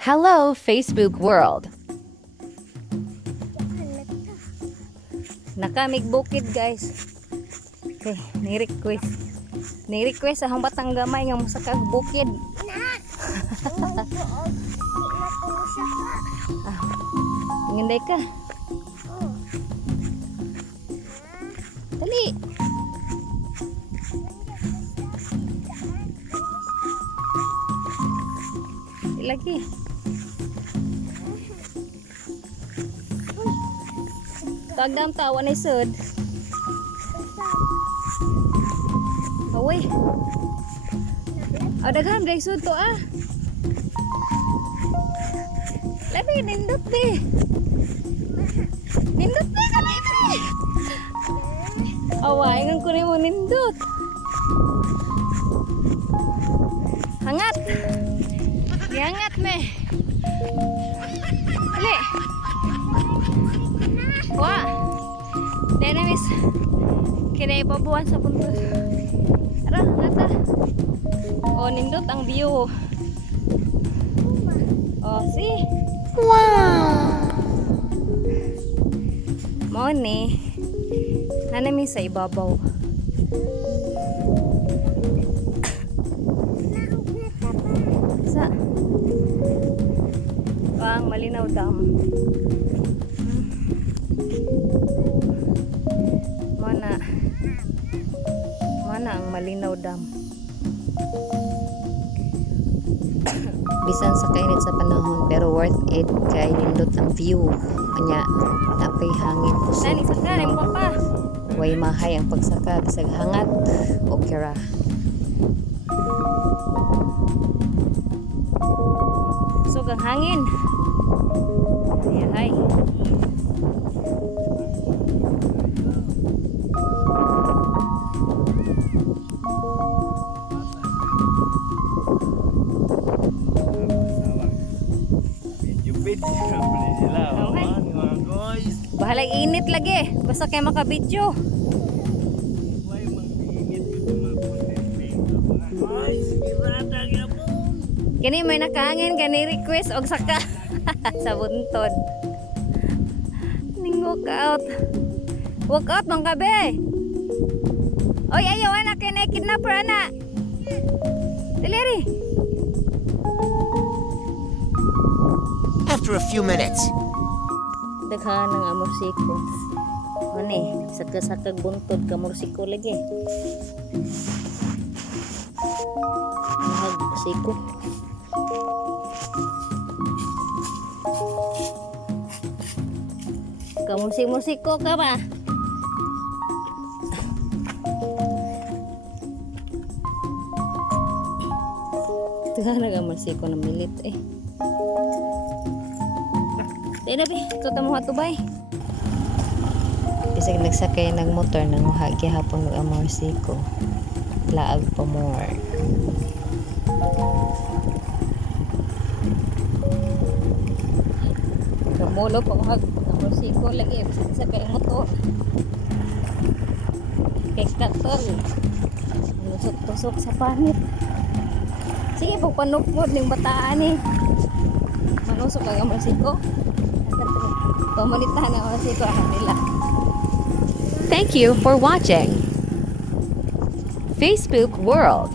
Hello, Facebook world. Nakamig bukid guys. Okay, ni-request. Ni-request ang batang gamay nga musakag bukid. Nginday ka. Dali. Lagi. Tagdam tawa ni sud. Away. Daghan day sud to ah. Labi nindot be. Nindot be ka labi. Away ngan kunin mo nindot. Hangat. Hangat me. Dali. Wah. Dene mis. Kina ipabuan sa puntos. Ara, nata. Oh, nindot ang view. Oh, see? Wow! Mo ni. Nanami sa ibabaw. Sa. Ang Malinaw Dam. Mana ang Malinaw Dam. Bisan sa kainit sa panahon pero worth it kay nindot ang view. Anya napay hangin puso. Nani saka ni mo pa. Way mahay ang pagsaka bisag hangat o kira. So ang hangin. Ay. Bahala init lagi. Basta kayo makabidyo. Kani may nakahangin, kani request og saka sa buntod. Ning walk out. Walk out mang kabe. Oy, ayaw anak kay na kidnapper ana. Dili. After a few minutes. Daghan ng amorsiko. Ani, sakag buntod ka morsiko lagi. Mahag siko. Kamursik-mursiko ka ba? Daghan ng amorsiko na milit eh. Dili be, ito tamo hatubay. Bisag nagsakay ng motor nang muhagi hapon ng amorsiko. Laag pa more. Kamulo pa hag amorsiko lagi sa kay motor. Kay katol. Tusok-tusok sa panit. Sige pagpanupod ning bataan ni. Manusok ang amorsiko. Pamanitahan ang amorsiko nila. Thank you for watching Facebook World.